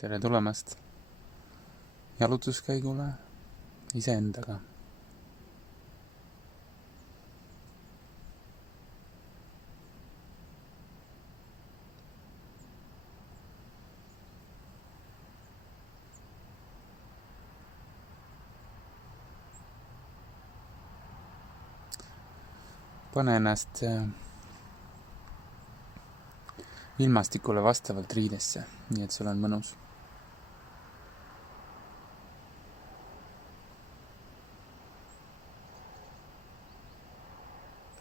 Tere tulemast jalutuskäigule iseendaga. Pane ennast ilmastikule vastavalt riidesse, nii et sul on mõnus.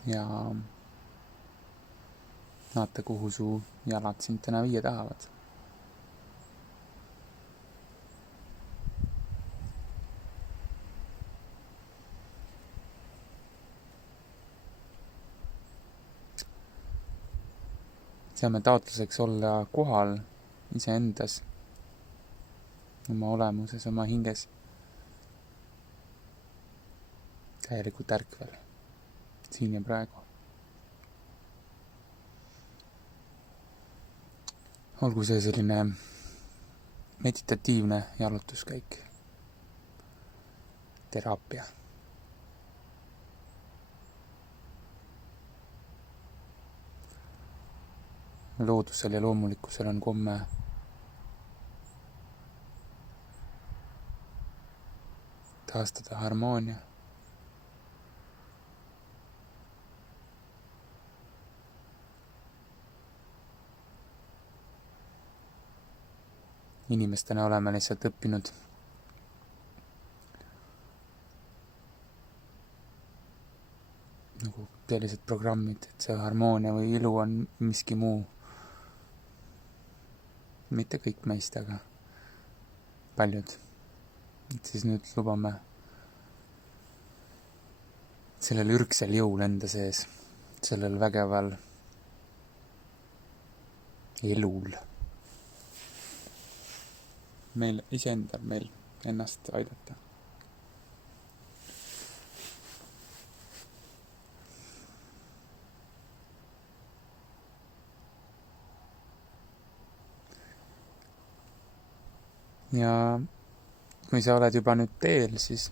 Ja vaata, kuhu su jalad sind täna viia tahavad. Seame taotluseks olla kohal iseendas, oma olemuses, oma hinges. Täielikult ärkvel, siin ja praegu. Olgu see selline meditatiivne jalutuskäik, teraapia. Loodusel ja loomulikkusel on komme taastada harmoonia. Inimestena oleme lihtsalt õppinud nagu sellised programmid, et see harmoonia või ilu on miski muu. Mitte kõik meist, aga paljud. Et siis nüüd lubame sellel ürgsel jõul enda sees, sellel vägeval elul. Meil iseendal, meil ennast aidata. Ja kui sa oled juba nüüd teel, siis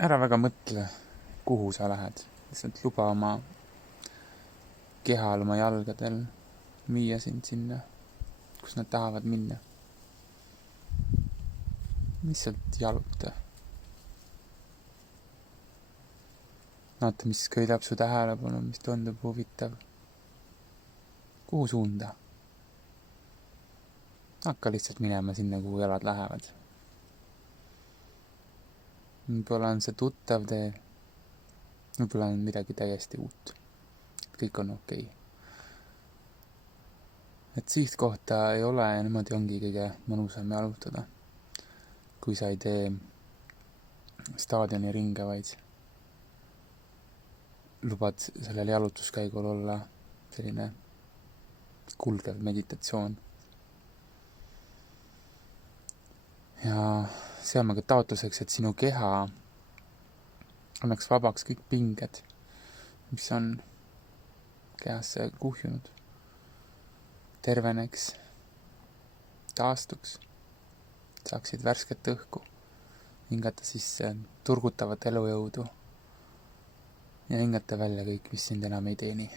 ära väga mõtle, kuhu sa lähed. Lihtsalt luba oma kehal, oma jalgadel viia sind sinna, kus nad tahavad minna. Lihtsalt jaluta. Vaata, mis köidab su tähelepanu, mis tundub huvitav. Kuhu suunda? Hakka lihtsalt minema sinna, kuhu jalad lähevad. Võib-olla on see tuttav tee. Võib-olla on midagi täiesti uut. Kõik on okei. Et sihtkohta ei ole ja niimoodi ongi kõige mõnusam jalutada. Kui sa ei tee staadioni ringe, vaid lubad sellel jalutuskäigul olla selline kulgev meditatsioon. Ja seame ka taotluseks, et sinu keha annaks vabaks kõik pinged, mis on kehasse kuhjunud. Terveneks, taastuks, saaksid värsket õhku, hingata sisse turgutavat elujõudu ja hingata välja kõik, mis sind enam ei teeni.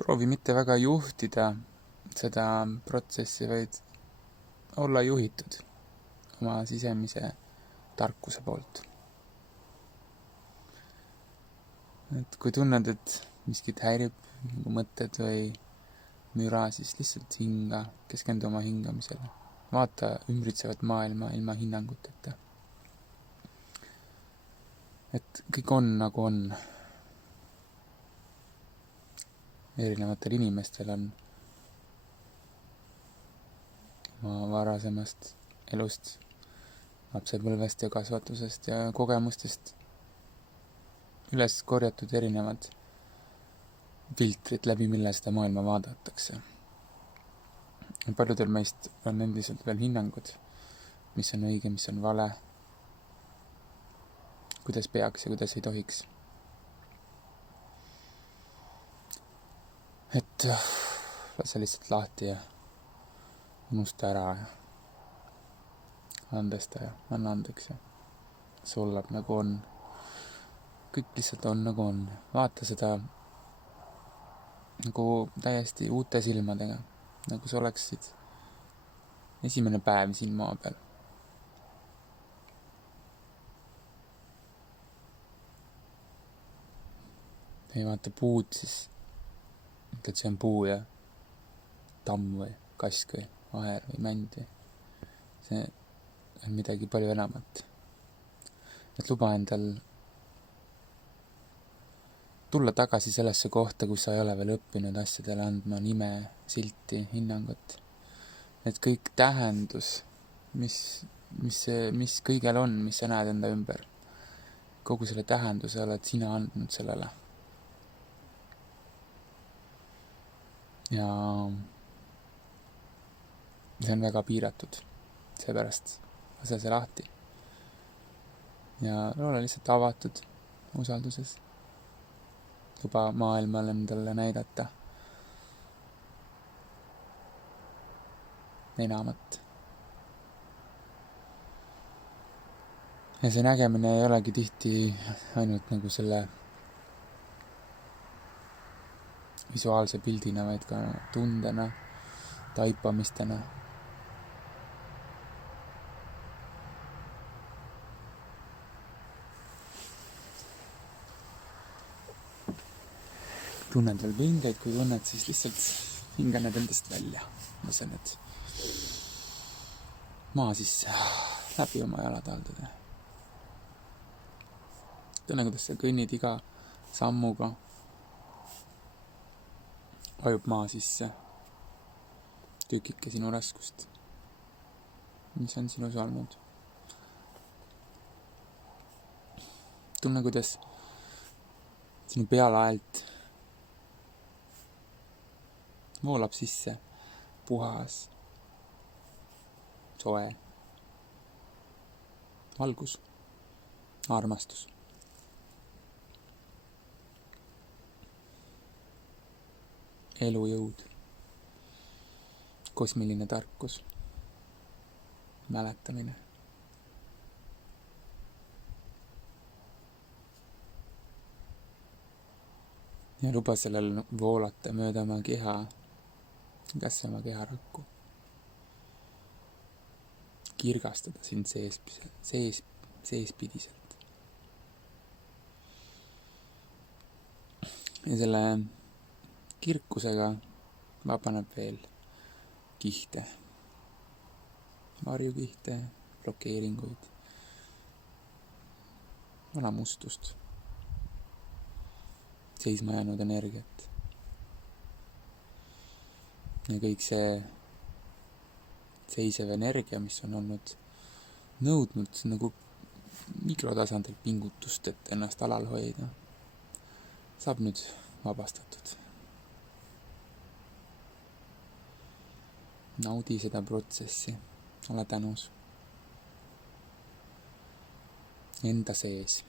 Proovi mitte väga juhtida seda protsessi, vaid olla juhitud oma sisemise tarkuse poolt. Et kui tunned, et miskit häirib, mõtted või müra, siis lihtsalt hinga, keskendu oma hingamisele. Vaata ümbritsevat maailma ilma hinnanguteta. Et kõik on nagu on. Erinevatel inimestel on oma varasemast elust, lapsepõlvest ja kasvatusest ja kogemustest üles korjatud erinevad filtrid, läbi mille seda maailma vaadatakse. Paljudel meist on endiselt veel hinnangud, mis on õige, mis on vale, kuidas peaks ja kuidas ei tohiks. Et lase lihtsalt lahti ja unusta ära ja andesta ja anna andeks ja see ollab nagu on. Kõik lihtsalt on nagu on. Vaata seda nagu täiesti uute silmadega, nagu sa oleksid esimene päev siin maa peal. Ei vaata puud, siis ütled, see on puu ja tamm või kask või aher või mänd või see on midagi palju enamat. Et luba endal tulla tagasi sellesse kohta, kus sa ei ole veel õppinud asjadele andma nime, silti, hinnangut. Et kõik tähendus, mis kõigel on, mis sa näed enda ümber. Kogu selle tähenduse oled sina andnud sellele. Ja see on väga piiratud. Seepärast lase see lahti. Ja ole lihtsalt avatud usalduses. Luba maailmal endale näidata enamat. Ja see nägemine ei olegi tihti ainult nagu selle visuaalse pildina, vaid ka tundena, taipamistena. Tunned veel pingeid, kui tunned, siis lihtsalt hinga need endast välja. Lase need maa sisse läbi oma jalataldade. Tunne, kuidas sa kõnnid iga sammuga. Vajub maa sisse. Tükike sinu raskust. Mis on sinus olnud? Tunne, kuidas sinu pealaelt voolab sisse puhas, soe, valgus, armastus. Elujõud, kosmiline tarkus, mäletamine. Ja luba sellel voolata mööda oma keha, kässe oma keharakku. Kirgastada sind seespidiselt. Ja selle kirkusega vabaneb veel kihte, varjukihte, blokeeringuid, vana mustust, seisma jäänud energiat. Ja kõik see seisev energia, mis on olnud nõudnud nagu mikrotasandil pingutust, et ennast alal hoida, saab nüüd vabastatud. Naudi seda protsessi, ole tänus enda sees.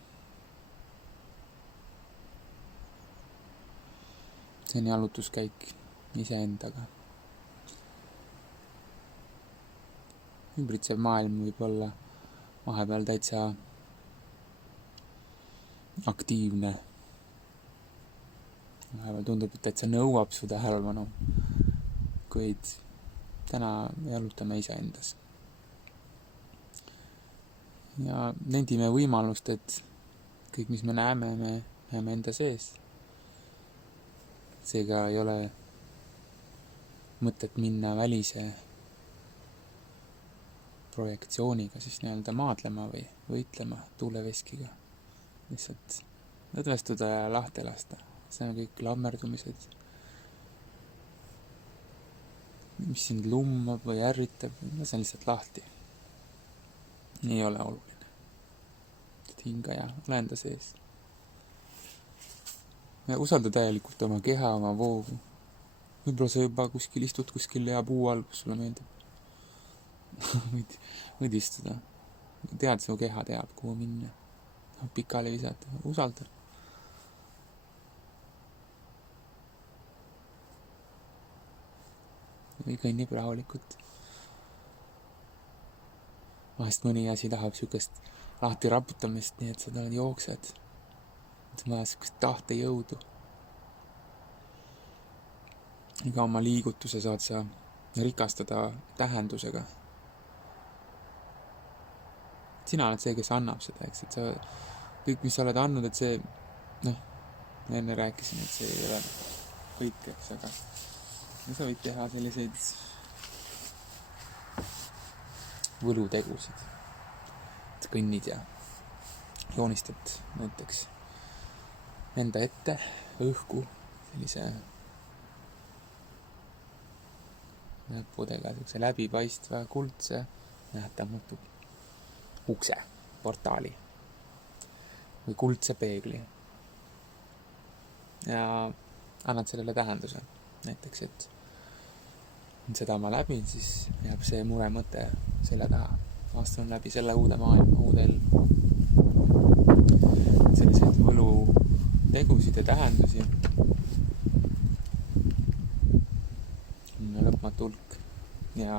See on jalutuskäik iseendaga. Ümbritsev maailm võib olla vahepeal täitsa aktiivne. Vahepeal tundub, et täitsa nõuab su tähelepanu, kuid täna jalutame iseendas. Ja nendime võimalust, et kõik, mis me näeme enda sees. Seega ei ole mõtet minna välise projektsiooniga siis nii-öelda maadlema või võitlema tuuleveskiga. Lihtsalt lõdvestuda ja lahti lasta. See on kõik lammerdumised, mis sind lummab või ärritab, see on lihtsalt lahti. Ei ole oluline. Hinga ja ole enda sees. Ja usalda täielikult oma keha, oma voogu. Võib-olla sa juba istud kuskil hea puu all, kus sulle meeldib. võid istuda. Tead, su keha teab, kuhu minna. Pikali visata. Usalda. Või kõnnib rahulikult. Vahest mõni asi tahab sükest lahti raputamist, nii et sa oled jooksed. Et on vaja sükest tahtejõudu. Iga oma liigutuse saad sa rikastada tähendusega. Sina oled see, kes annab seda, eks, et sa kõik, mis sa oled andnud, et see, ma enne rääkisin, et see ei ole kõik, eks, aga sa võid teha selliseid võlutegusid. Et kõnnid ja joonistad näiteks enda ette õhku sellise näppudega, sellise läbipaistva, kuldse, nähtamatu ukse, portaali või kuldse peegli. Ja annad sellele tähenduse. Näiteks, et seda ma läbin, siis jääb see mure mõte selle taha. Astun läbi selle uude maailma, uude ellu. Selliseid võlu tegusid ja tähendusi on lõpmatu hulk. Ja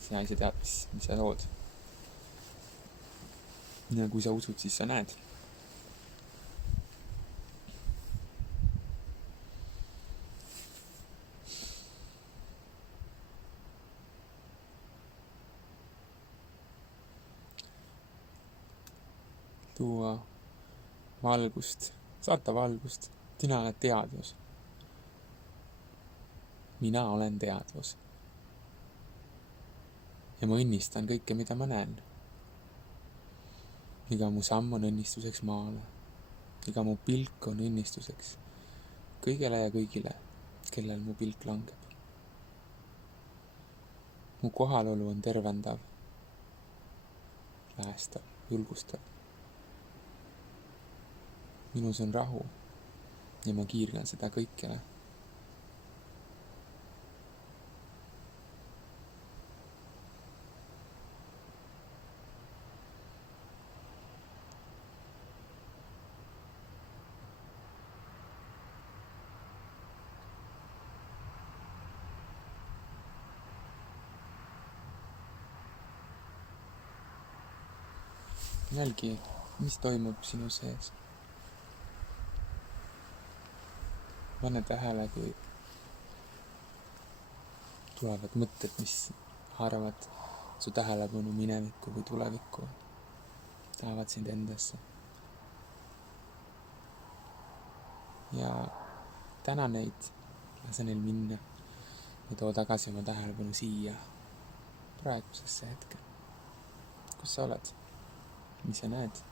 sina ise tead, mis sa lood. Ja kui sa usud, siis sa näed. Tuua valgust, saata valgust. Sina oled teadvus. Mina olen teadvus. Ja ma õnnistan kõike, mida ma näen. Iga mu samm on õnnistuseks maale. Iga mu pilk on õnnistuseks kõigele ja kõigile, kellel mu pilk langeb. Mu kohalolu on tervendav, päästav, julgustav. Minus on rahu ja ma kiirgan seda kõikjale. Jälgi, mis toimub sinu sees. Pane tähele, kui tulevad mõtted, mis haaravad su tähelepanu minevikku või tulevikku. Tahavad sind endasse. Ja täna neid, lase neil minna ja too tagasi oma tähelepanu siia, praegusesse hetke. Kus sa oled? Mis sa näed?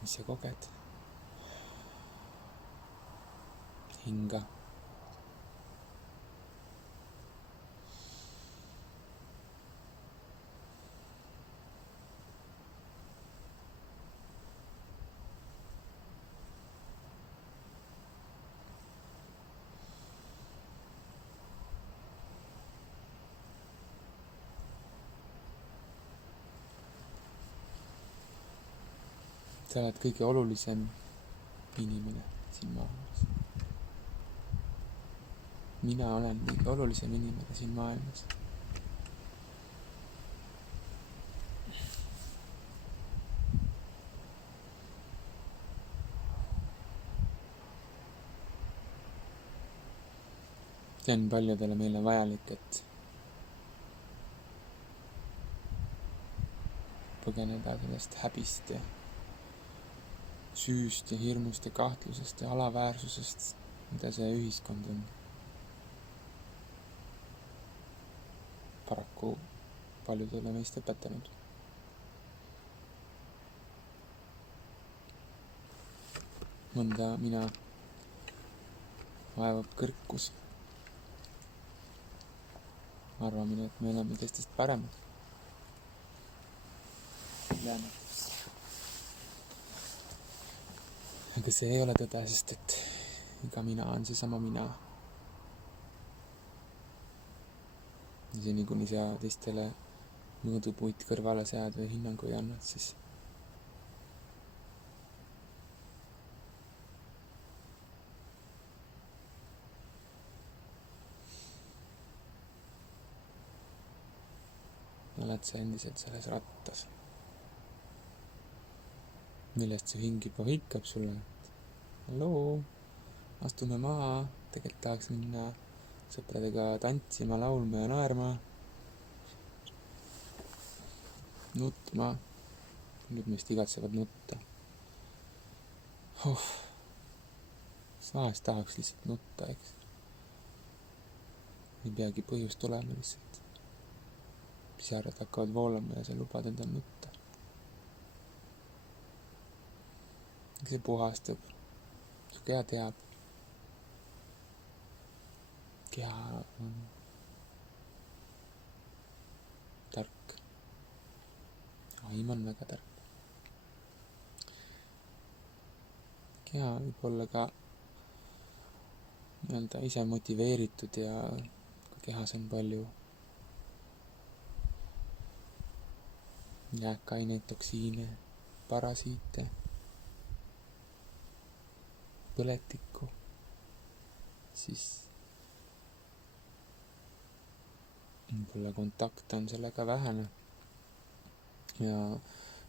Mis sa koged? Hinga. Sa oled kõige olulisem inimene siin maailmas. Mina olen kõige olulisem inimene siin maailmas. See on paljudele meile vajalik, et põgeneda sellest häbist ja süüst ja hirmust ja kahtlusest ja alaväärsusest, mida see ühiskond on paraku paljudele meist õpetanud. Mõnda mina vaevab kõrkus. Arvamine, et me oleme teistest paremad. Läänetest. aga see ei ole tõde, sest et iga mina on seesama mina. Ja seni, kuni sa teistele mõõdupuid kõrvale sead või hinnangu ei annad, siis oled sa endiselt selles rattas, millest su hing juba hõikab sulle, et halloo, astume maha, tegelikult tahaks minna sõpradega tantsima, laulma ja naerma, nutma. Nüüd meist igatsevad nutta. Vahest tahaks lihtsalt nutta, eks. Ei peagi põhjust tulema lihtsalt. Pisarad hakkavad voolama ja sa lubad endal nutta. See puhastab. Su keha teab. Keha on tark. Vaim on väga tark. Keha võib olla ka ise motiveeritud ja kehas on palju jääkaineid, toksiine, parasiite, põletikku, siis võib-olla kontakt on sellega vähene ja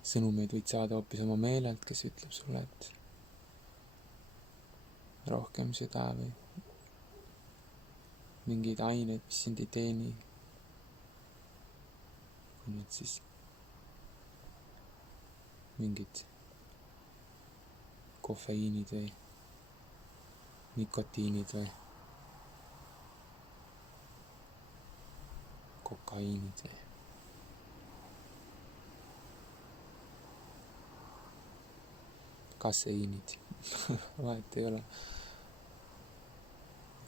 sõnumeid võid saada hoopis oma meelelt, kes ütleb sulle, et rohkem süda või mingeid aineid, mis sind ei teeni, kui need siis mingid kofeiinid või nikotiinid või kokaiinid või kaseiinid. Vahet ei ole.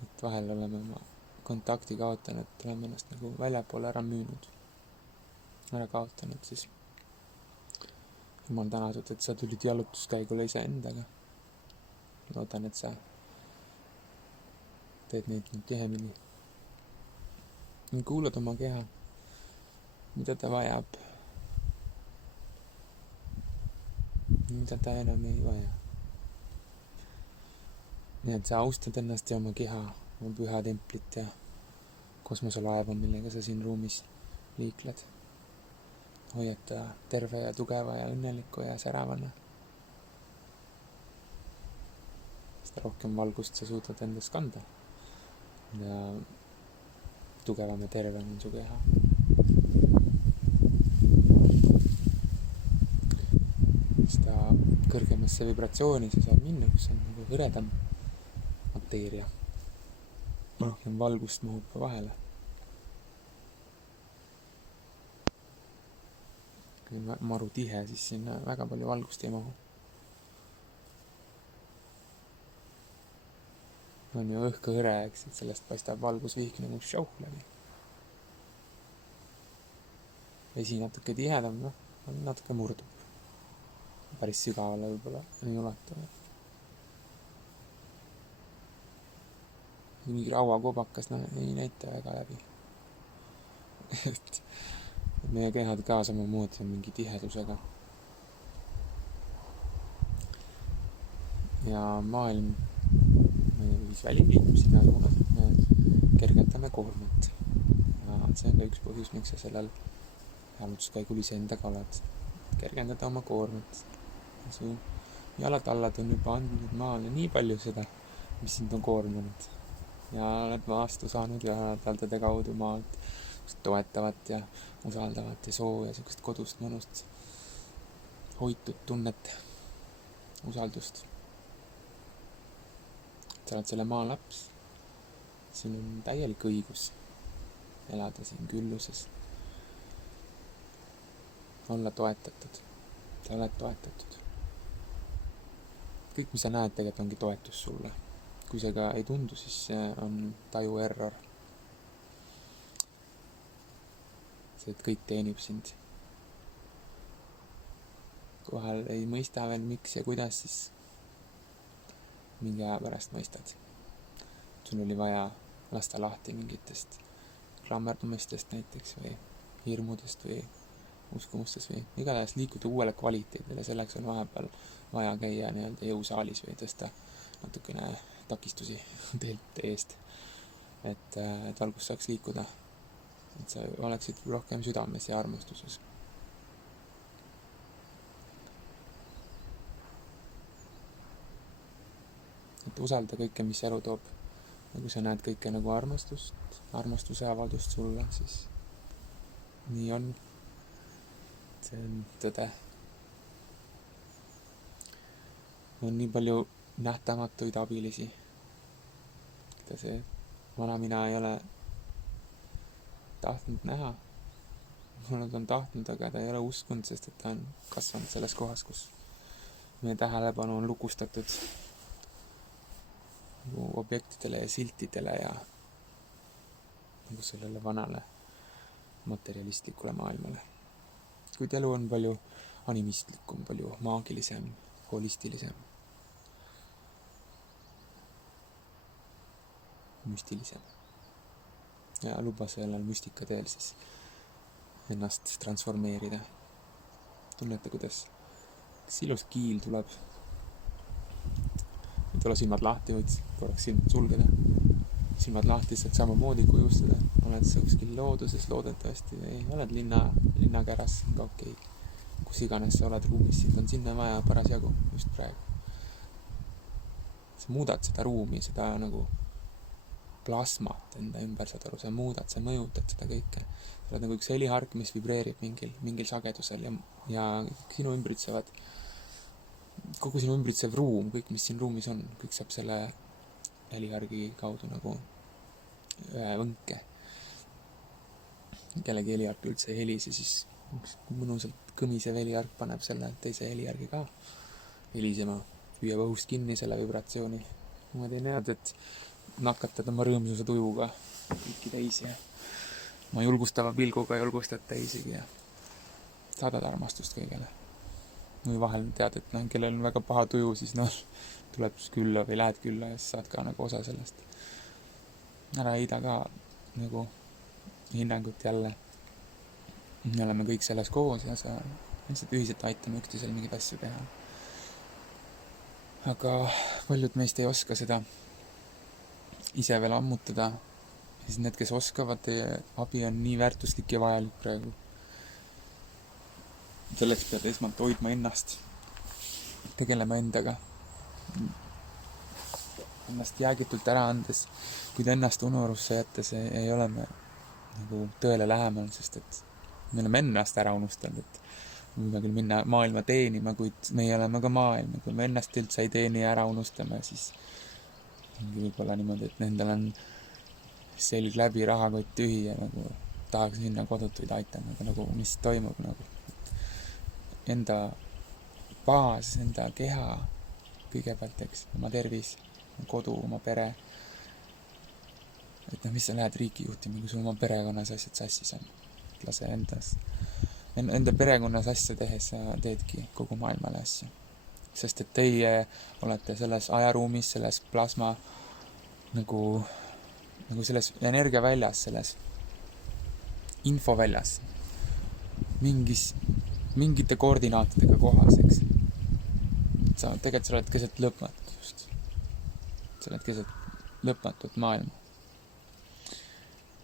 Et vahel oleme oma kontakti kaotanud, oleme ennast nagu väljapoole ära müünud, ära kaotanud, siis jumal tänatud, et sa tulid jalutuskäigule iseendaga. Loodan, et sa teed neid nüüd tihemini. Kuulad oma keha, mida ta vajab, mida ta enam ei vaja. Nii et sa austad ennast ja oma keha, oma püha templit ja kosmoselaeva, millega sa siin ruumis liikled. Hoiad ta terve ja tugeva ja õnneliku ja säravana. Seda rohkem valgust sa suudad endas kanda. Ja tugevam ja tervem on su keha. Seda kõrgemasse vibratsiooni sa saad minna, kus on nagu hõredam mateeria. Rohkem valgust mahub vahele. Kui on maru tihe, siis sinna väga palju valgust ei mahu. On ju õhk hõre, eks, et sellest paistab valgusvihk nagu šauh läbi. Vesi natuke tihedam, natuke murdub. Päris sügavale võib-olla ei ulatu. Mingi rauakobakas ei näita väga läbi. Et meie kehad ka samamoodi on mingi tihedusega. Ja maailm väli liigub sinna suunas, et me kergendame koormat. Ja see on ka üks põhjus, miks sa sellel jalutuskäigul iseendaga oled. Kergendada oma koormat. Su jalatallad on juba andnud maale nii palju seda, mis sind on koormanud. Ja oled vastu saanud jalataldade kaudu maalt toetavat ja usaldavat ja sooja, sellist kodust mõnust hoitud tunnet, usaldust. Sa oled selle maa laps. Siin on täielik õigus elada siin külluses. Olla toetatud. Sa oled toetatud. Kõik, mis sa näed, tegelikult ongi toetus sulle. Kui see ka ei tundu, siis see on taju error. See, et kõik teenib sind. Kui vahel ei mõista veel, miks ja kuidas, siis mingi aja pärast mõistad. Sul oli vaja lasta lahti mingitest klammerdumistest näiteks või hirmudest või uskumustest või igatahes liikuda uuele kvaliteedile. Selleks on vahepeal vaja käia nii-öelda jõusaalis või tõsta natukene takistusi teelt eest, et valgus saaks liikuda, et sa oleksid rohkem südames ja armastuses. Et usalda kõike, mis elu toob. Ja kui sa näed kõike nagu armastuse avaldust sulle, siis nii on. See on tõde. On nii palju nähtamatuid abilisi, keda see vana mina ei ole tahtnud näha. Nad on tahtnud, aga ta ei ole uskunud, sest et ta on kasvanud selles kohas, kus meie tähelepanu on lukustatud objektidele ja siltidele ja nagu sellele vanale materialistlikule maailmale. Kuid elu on palju animistlikum, palju maagilisem, holistilisem, müstilisem. Ja luba sellel müstika teel siis ennast transformeerida. Tunnete, kuidas ilus kiil tuleb. Võid olla silmad lahti, võid korraks silmad sulgeda. Silmad lahti saad samamoodi kujustada. Oled sa kuskil looduses loodetavasti või oled linnakäras, ka okei. Kus iganes sa oled ruumis, siit on sinna vaja parasjagu just praegu. Sa muudad seda ruumi, seda nagu plasmat enda ümber, saad aru, sa muudad, sa mõjutad seda kõike. Sa oled nagu üks helihark, mis vibreerib mingil sagedusel ja sinu ümbritsevad kogu sinu ümbritsev ruum, kõik, mis siin ruumis on, kõik saab selle helihargi kaudu nagu ühe võnke. Kellegi helihark üldse ei helise, siis mõnusalt kõmisev helihark paneb selle teise helihargi ka helisema, püüab õhust kinni selle vibratsiooni. Ma tein head, et nakatad oma rõõmsuse tujuga kõiki teisi ja ma julgustava pilguga julgustad teisigi ja saadad armastust kõigele. Või vahel tead, et kellel on väga paha tuju, siis tuleb külla või lähed külla ja saad ka nagu osa sellest. Ära heida ka nagu hinnangut jälle. Me oleme kõik selles koos ja sa lihtsalt ühiselt aitame üksteisel mingeid asju teha. Aga paljud meist ei oska seda ise veel ammutada. Ja siis need, kes oskavad, teie abi on nii väärtuslik ja vajalik praegu. Selleks pead esmalt hoidma ennast, tegelema endaga, ennast jäägitult ära andes. Kui te ennast unurusse jätta, see ei ole me nagu tõele lähemal, sest et me oleme ennast ära unustanud, et me võime küll minna maailma teenima, kuid meie oleme ka maailma. Kui me ennast üldse ei teeni ja ära unustame, siis ongi võib-olla niimoodi, et nendel on selg läbi, rahakott tühi ja nagu tahaks minna kodutuid aitama, aga nagu mis toimub nagu. Enda baas, enda keha kõigepealt, eks, oma tervis, kodu, oma pere. Et mis sa lähed riiki juhtima, kui sul oma perekonnas asjad sassis on. Lase enda perekonnas asja tehes sa teedki kogu maailmale asja. Sest et teie olete selles ajaruumis, selles plasma nagu selles energiaväljas, selles infoväljas mingite koordinaatidega kohas, eks. Sa oled keset lõpmatut just. Sa oled keset lõpmatut maailma.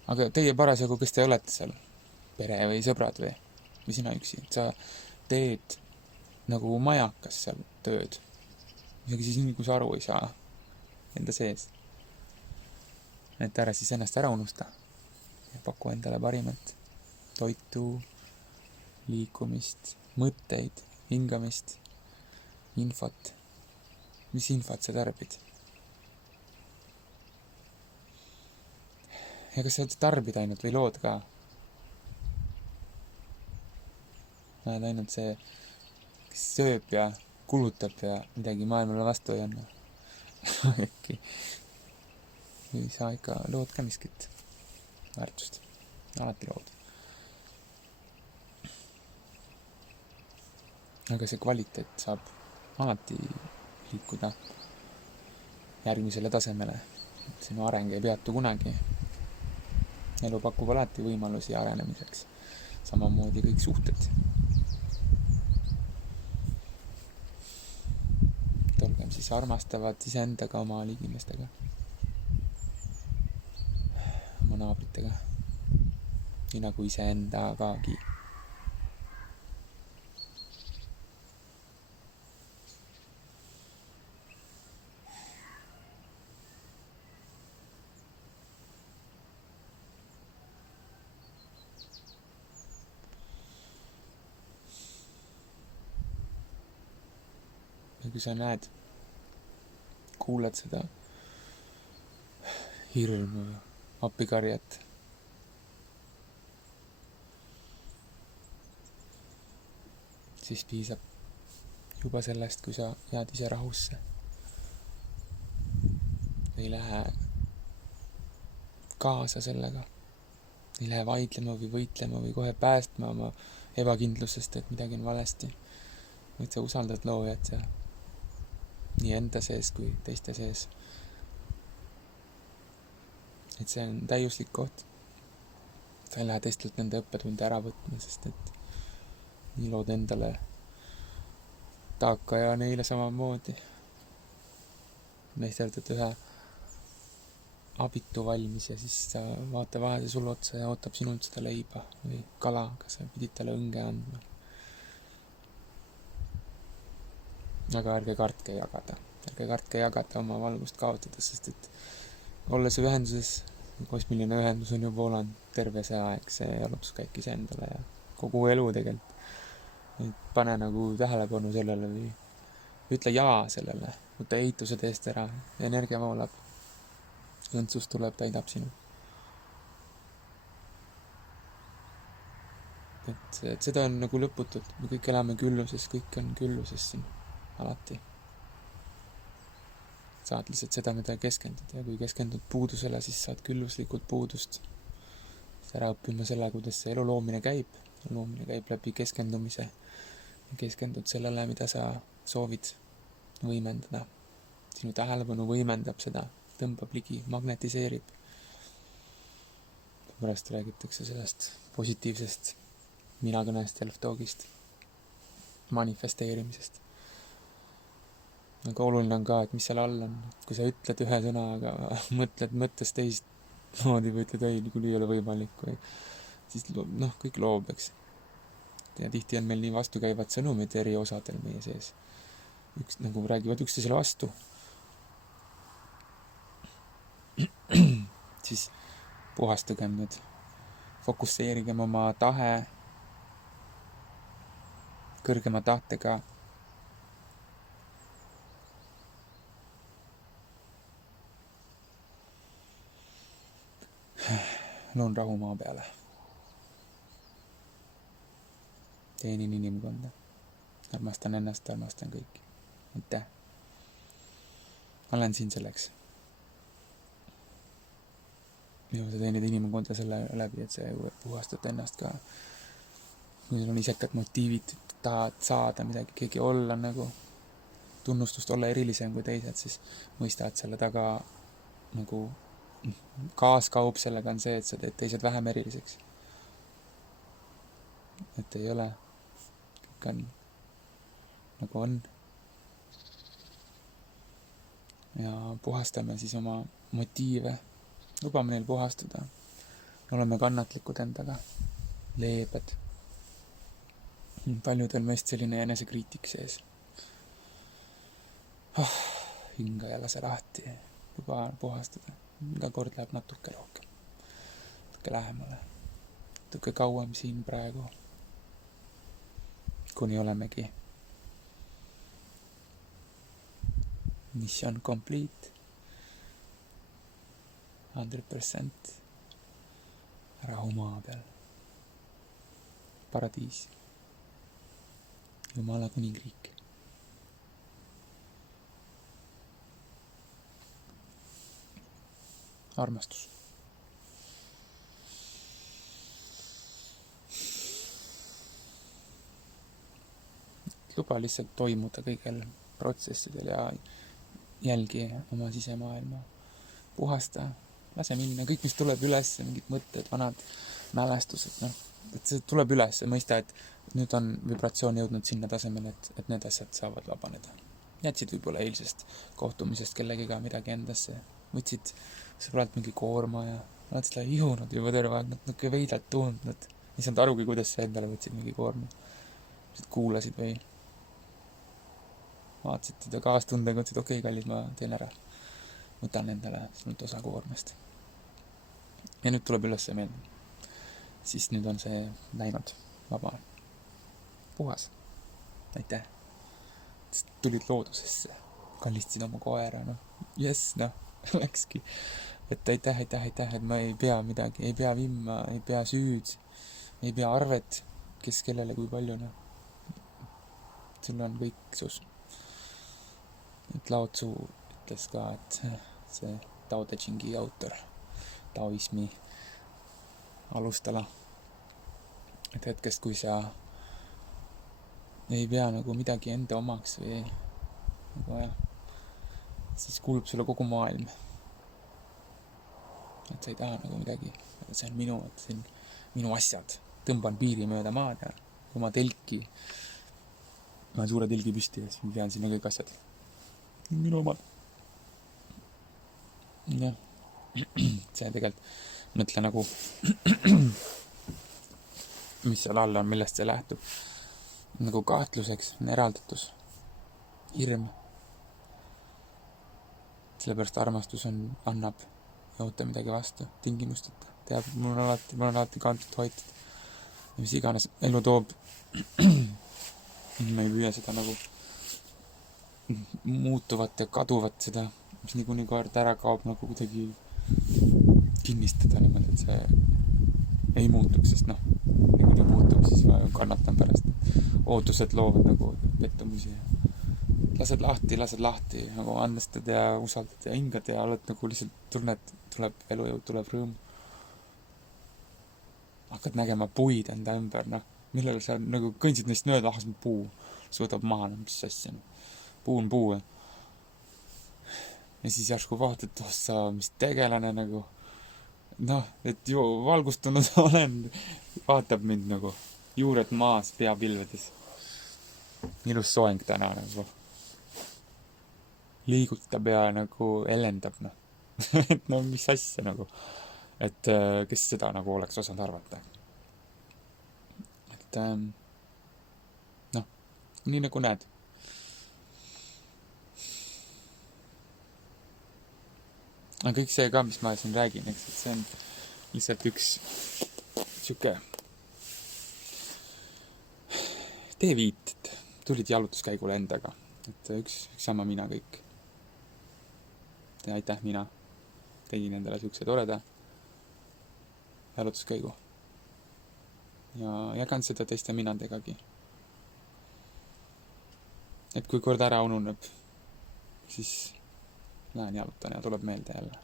Aga teie parasjagu, kes te olete seal, pere või sõbrad või sina üksi, sa teed nagu majakas seal tööd. Isegi siis nii, kui sa aru ei saa enda sees. Et ära siis ennast ära unusta ja paku endale parimat toitu, liikumist, mõtteid, hingamist, infot. Mis infot sa tarbid? Ja kas sa tarbid ainult või lood ka? Näed ainult see, kes sööb ja kulutab ja midagi maailmale vastu ei anna. Äkki ei saa ikka lood ka miskit väärtust. Alati lood. Aga see kvaliteet saab alati liikuda järgmisele tasemele. Sinu areng ei peatu kunagi. Elu pakub alati võimalusi arenemiseks. Samamoodi kõik suhted. Olgem siis armastavad iseendaga, oma ligimestega, oma naabritega, nii nagu iseendagagi. Ja kui sa näed, kuulad seda hirmu, appikarjet, siis piisab juba sellest, kui sa jääd ise rahusse. Ei lähe kaasa sellega. Ei lähe vaidlema või võitlema või kohe päästma oma ebakindlusest, et midagi on valesti. Vaid sa usaldad loojat ja nii enda sees kui teiste sees. Et see on täiuslik koht. Sa ei lähe teistelt nende õppetunde ära võtma, sest et nii lood endale taaka ja neile samamoodi. Meisterdad ühe abitu valmis ja siis ta vaata vahel sulle otsa ja ootab sinult seda leiba või kala, kas sa pidid talle õnge andma. Aga ärge kartke jagada oma valgust kaotada, sest et olles ühenduses, kosmiline ühendus on juba olnud terve see aeg, see jalutuskäik iseendale ja kogu elu tegelikult. Et pane nagu tähelepanu sellele või ütle jaa sellele, võta eitused eest ära, energia voolab, õndsus tuleb, täidab sinu. Et seda on nagu lõputult, me kõik elame külluses, kõik on külluses siin. Alati. Saad lihtsalt seda, mida keskendud ja kui keskendud puudusele, siis saad külluslikult puudust. Ära õppima selle, kuidas see elu loomine käib. Loomine käib läbi keskendumise ja keskendud sellele, mida sa soovid võimendada. Sinu tähelepanu võimendab seda, tõmbab ligi, magnetiseerib. Pärast räägitakse sellest positiivsest minakõnest, self-talkist, manifesteerimisest. Aga oluline on ka, et mis seal all on. Kui sa ütled ühe sõna, aga mõtled mõttes teist moodi või ütled ei, niikuinii ei ole võimalik või siis kõik loob, eks. Ja tihti on meil nii vastukäivad sõnumid eri osadel meie sees. Nagu räägivad üksteisele vastu. Siis puhastagem nüüd. Fokusseerigem oma tahe kõrgema tahtega loon rahu maa peale. Teenin inimkonda. Armastan ennast, armastan kõiki. Aitäh. Olen siin selleks. Ja sa teenid inimkonda selle läbi, et sa puhastad ennast ka. Kui sul on isekad motiivid, tahad saada midagi, keegi olla nagu tunnustust, olla erilisem kui teised, siis mõistad selle taga nagu kaaskaup sellega on see, et sa teed teised vähem eriliseks. Et ei ole. Kõik on nagu on. Ja puhastame siis oma motiive. Lubame neil puhastuda. Oleme kannatlikud endaga. Leebed. Paljudel meist selline enesekriitik sees. Hinga ja lase lahti. Luba puhastada. Iga kord läheb natuke rohkem. Natuke lähemale. Natuke kauem siin praegu. Kuni olemegi. Mission complete. 100% rahu maa peal. Paradiis. Jumala kuningriik. Armastus. Luba lihtsalt toimuda kõigel protsessidel ja jälgi oma sisemaailma, puhasta, lase minna, kõik, mis tuleb üles, mingid mõtted, vanad mälestused, noh, et see tuleb üles ja mõista, et nüüd on vibratsioon jõudnud sinna tasemele, et need asjad saavad vabaneda. Jätsid võib-olla eilsest kohtumisest kellegiga midagi endasse, võtsid sõbralt mingi koorma ja oled seda ihunud juba terve aeg, natuke veidalt tundnud, ei saanud arugi, kuidas sa endale võtsid mingi koorma. Kuulasid või vaatasid teda kaastundega, ütlesid, okei, kallis, ma teen ära. Võtan endale sinult osa koormast. Ja nüüd tuleb üles see meelde. Siis nüüd on see läinud vaba. Puhas. Aitäh. Tulid loodusesse. Kallistasid oma koera, noh. Jess, noh. Läkski. Et aitäh, et ma ei pea midagi. Ei pea vimma, ei pea süüd. Ei pea arvet, kes kellele kui palju, noh. Sul on kõik sus. Et Lao Tzu ütles ka, et see Tao Te Chingi autor, taoismi alustala, et hetkest, kui sa ei pea nagu midagi enda omaks või nagu jah, siis kuulub sulle kogu maailm. Et sa ei taha nagu midagi, et see on minu, et see on minu asjad. Tõmban piiri mööda maad ja oma telki, ma olen suure telgi püsti ja siis ma pean sinna kõik asjad. Minu omad. Jah, see tegelikult, mõtle nagu, mis seal all on, millest see lähtub. Nagu kahtluseks, eraldatus, hirm. Sellepärast armastus annab ja oota midagi vastu, tingimusteta. Teab, mul on alati kantud hoitud. Ja mis iganes elu toob, ma ei püüa seda nagu muutuvat ja kaduvat seda, mis niikuinii kord ära kaob, nagu kuidagi kinnistada niimoodi, et see ei muutuks, sest noh, kui ta muutub, siis ma kannatan pärast. Ootused loovad nagu pettumusi. Lased lahti, nagu andestad ja usaldad ja hingad ja oled nagu lihtsalt tunned, tuleb elujõud, tuleb rõõm. Hakkad nägema puid enda ümber, noh, millele sa nagu kõnsid neist mööda, see puu suudab maha, mis asja, puu on puu. Ja siis järsku vaatad, mis tegelane nagu, noh, et ju valgustunud olen, vaatab mind nagu, juured maas, pea pilvedes. Ilus soeng täna nagu liigutab ja nagu elendab, noh. Et no mis asja nagu, et kes seda nagu oleks osanud arvata. Et noh, nii nagu näed. Aga kõik see ka, mis ma siin räägin, eks, et see on lihtsalt üks siuke teeviit, et tulid jalutuskäigule endaga, et üks sama mina kõik. Ja aitäh, mina tegin endale siukse toreda jalutuskäigu. Ja jagan seda teiste minadegagi. Et kui kord ära ununeb, siis lähen jalutan ja tuleb meelde jälle.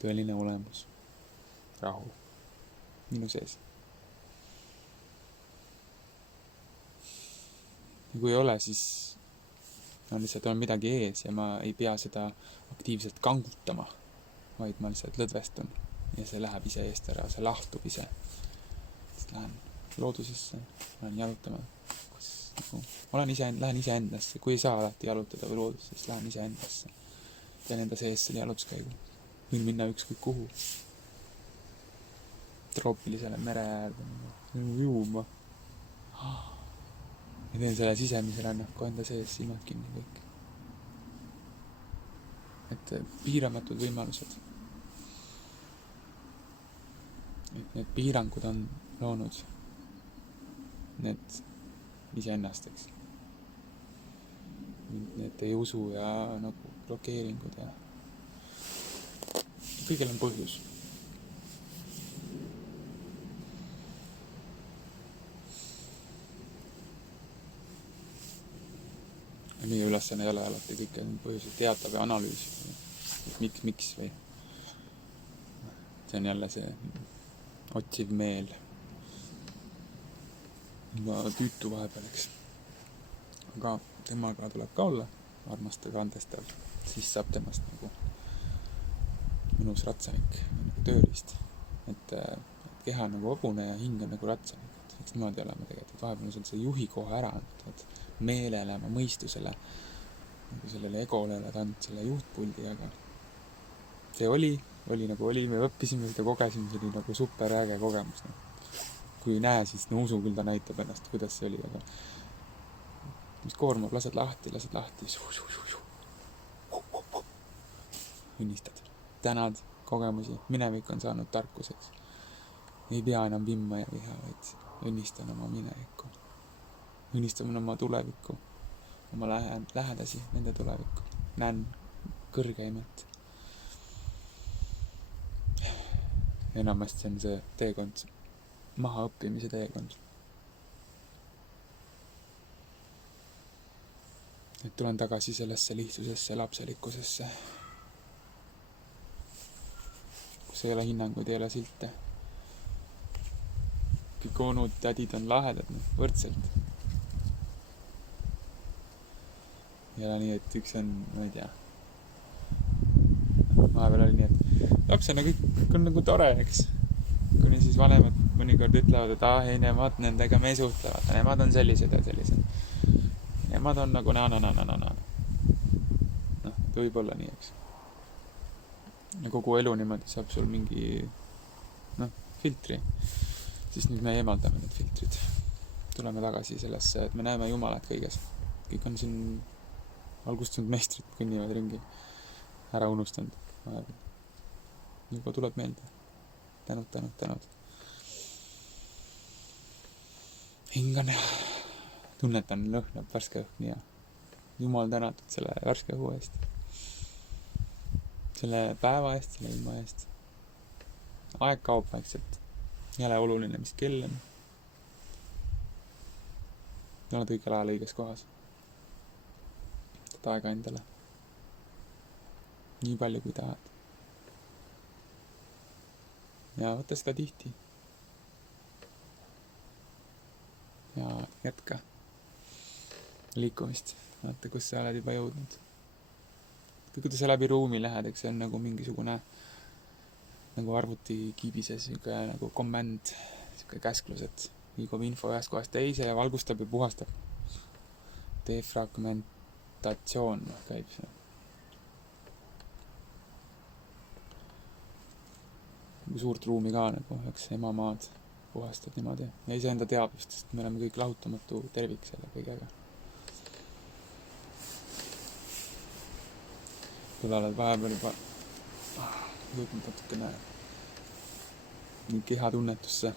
Tõeline olemus. Rahu. Minu sees. Ja kui ei ole, siis lihtsalt on midagi ees ja ma ei pea seda aktiivselt kangutama, vaid ma lihtsalt lõdvestun ja see läheb ise eest ära, see lahtub ise. Siis lähen loodusesse, lähen jalutama. Lähen ise endasse, kui ei saa alati jalutada või loodus, siis lähen ise endasse. Teen enda sees selle jalutuskäigu. Võin minna ükskõik kuhu. Troopilisele mere äärde, juuma. Ja teen selle sisemise rännaku enda sees, silmad kinni kõik. Et piiramatud võimalused. Et need piirangud on loonud need iseennast, eks. Need ei usu ja nagu blokeeringud ja kõigil on põhjus. Ja meie ülesanne ei ole alati kõike põhjuseid teada või analüüsi. Miks või. See on jälle see otsiv meel. Ma tüütu vahepeal, eks. Aga temaga tuleb ka olla. armastav, andestav, siis saab temast nagu mõnus ratsanik, nagu tööriist. Et keha on nagu hobune ja hing on nagu ratsanik. Eks niimoodi olema tegelikult, et vahepeal on see juhi koha ära andnud, et meelele, oma mõistusele, nagu sellele egole oled andnud selle juhtpuldi, aga see oli nagu oli, me õppisime seda, kogesime, see oli nagu super äge kogemus. No. Kui näe, siis no usu küll ta näitab ennast, kuidas see oli, aga mis koormab, lased lahti, õnnistad. Tänad kogemusi, minevik on saanud tarkuseks. Ei pea enam vimma ja viha, vaid õnnistan oma minevikku. Õnnistan oma tulevikku, oma lähedasi, nende tulevikku. Näen kõrgeimet. Enamasti on see teekond, mahaõppimise teekond. Et tulen tagasi sellesse lihtsusesse, lapselikkusesse, kus ei ole hinnanguid, ei ole silte. Kõik onud, tädid on lahedad, võrdselt. Ja nii, et üks on, ma ei tea, vahepeal oli nii, et lapsena kõik on nagu tore, eks. Kuni siis vanemad mõnikord ütlevad, et ei, nemad nendega me ei suhtlevad, nemad on sellised ja sellised. Nemad on nagu na. Noh, et võib olla nii, eks. Ja kogu elu niimoodi saab sul mingi, filtri. Siis nüüd me eemaldame need filtrid. Tuleme tagasi sellesse, et me näeme Jumalat kõiges. Kõik on siin valgustunud meistrid, kõnnivad ringi. Ära unustanud. Juba tuleb meelde. Tänud. Hingan ja tunnetan, lõhnab värske õhk nii ja Jumal tänatud selle värske õhu eest. Selle päeva eest, selle ilma eest. Aeg kaob vaikselt. Ei ole oluline, mis kell on. Oled õigel ajal õiges kohas. Võtad aega endale. Nii palju, kui tahad. Ja võta seda tihti. Ja jätka liikumist. Vaata, kus sa oled juba jõudnud. Kui sa läbi ruumi lähed, eks see on nagu mingisugune nagu arvuti kiibises nagu command, käsklus, et liigub info ühest kohast teise ja valgustab ja puhastab. Defragmentatsioon käib see. Suurt ruumi ka nagu, eks emamaad puhastad niimoodi. Ja iseenda teadvust, sest me oleme kõik lahutamatu tervik selle kõigega. Kui oled vahepeal juba jõudnud natukene kehatunnetusse.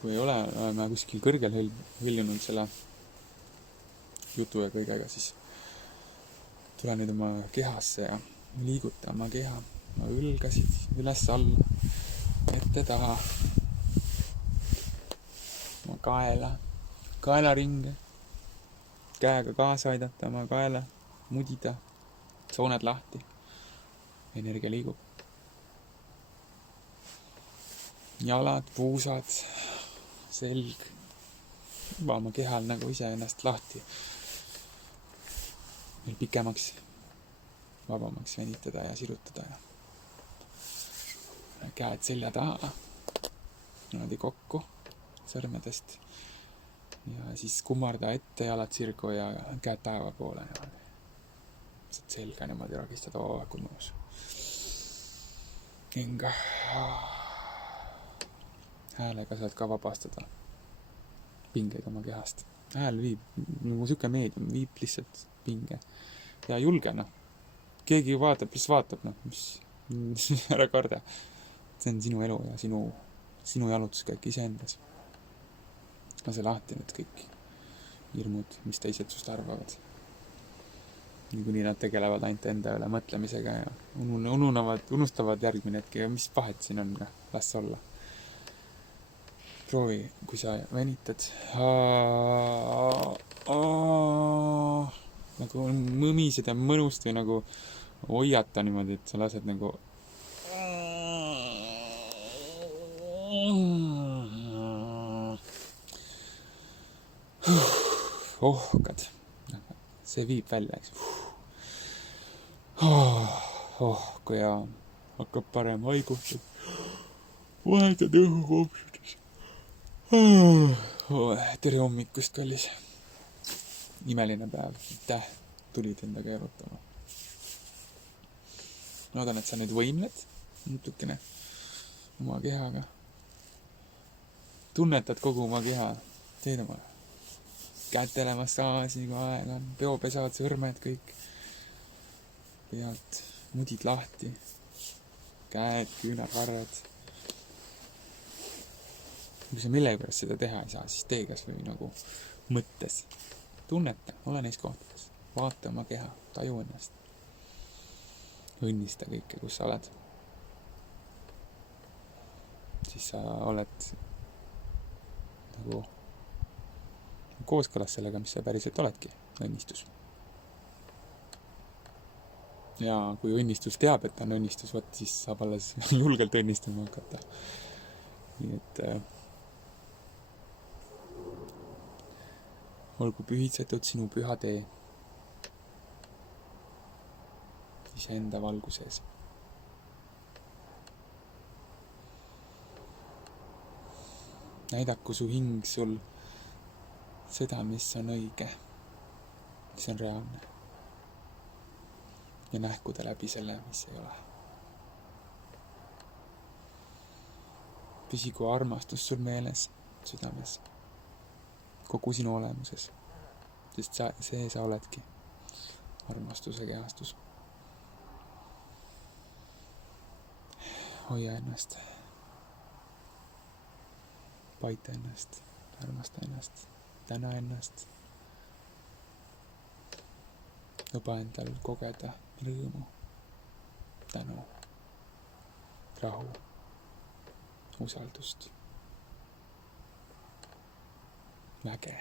Kui ei ole, oleme kuskil kõrgel hõljunud selle jutu ja kõigega, siis tule nüüd oma kehasse ja liiguta oma keha, oma õlgasid üles alla, ette taha, oma kaelaringe, käega kaasa aidata, oma kaela mudida, sooned lahti, energia liigub. Jalad, puusad, selg, juba oma kehal nagu ise ennast lahti. Veel pikemaks, vabamaks venitada ja sirutada ja käed selja taha, niimoodi kokku sõrmedest ja siis kummarda ette, jalad sirgu ja käed taeva poole niimoodi. Saad selga niimoodi ragistada, kui mõnus. Hinga. Häälega saad ka vabastada pingeid oma kehast. Hääl viib, nagu siuke meedium, viib lihtsalt pinge. Ja julge, Keegi vaatab, mis vaatab, mis ära karda. See on sinu elu ja sinu jalutus kõik iseendas. Lase lahti need kõik hirmud, mis teised sust arvavad. Niikuinii nad tegelevad ainult enda üle mõtlemisega ja unustavad järgmine hetk ja mis vahet siin on, las olla. Proovi, kui sa venitad nagu mõmised ja mõnust või nagu hoiata niimoodi, et sa lased nagu ohkad. see viib välja, eks. Kui hea. Hakkab parem haigutud. Vahetad õhukopsudes. Tere hommikust, kallis. Imeline päev. Aitäh, tulid endaga erutama. Loodan, et sa nüüd võimled natukene oma kehaga. Tunnetad kogu oma keha. Teed oma kätele massaaži, kui aeg on. Peopesad, sõrmed, kõik. Pealt mudid lahti. Käed, küünarvarred. Kui sa millegi pärast seda teha ei saa, siis tee kas või nagu mõttes. Tunneta, ole neis kohtades. Vaata oma keha, taju ennast. Õnnista kõike, kus sa oled. Siis sa oled nagu kooskõlas sellega, mis sa päriselt oledki. Õnnistus. Ja kui õnnistus teab, et on õnnistus, võt, siis saab alles julgelt õnnistama hakata. Nii et olgu pühitsetud sinu püha tee iseenda valguses. Näidaku su hing sul seda, mis on õige, mis on reaalne. Ja nähku ta läbi selle, mis ei ole. Püsigu armastus sul meeles, südames, kogu sinu olemuses, sest see sa oledki, armastuse kehastus. Hoia ennast, paita ennast, armasta ennast, täna ennast. Luba endal kogeda rõõmu, tänu, rahu, usaldust, väge.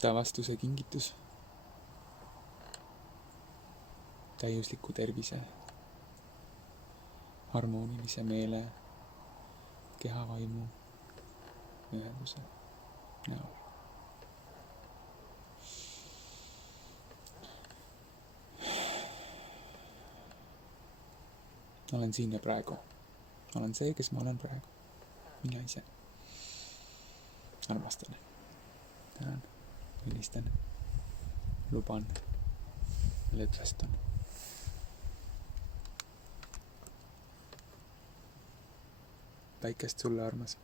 Ta vastu see kingitus, täiusliku tervise, harmoonilise meele, kehavaimu, ühenduse näol. Olen siin ja praegu. Olen see, kes ma olen praegu. Mina ise. Armastan. Tänan. Õnnistan. Luban. Lõtvestan. Päikest sulle, armas.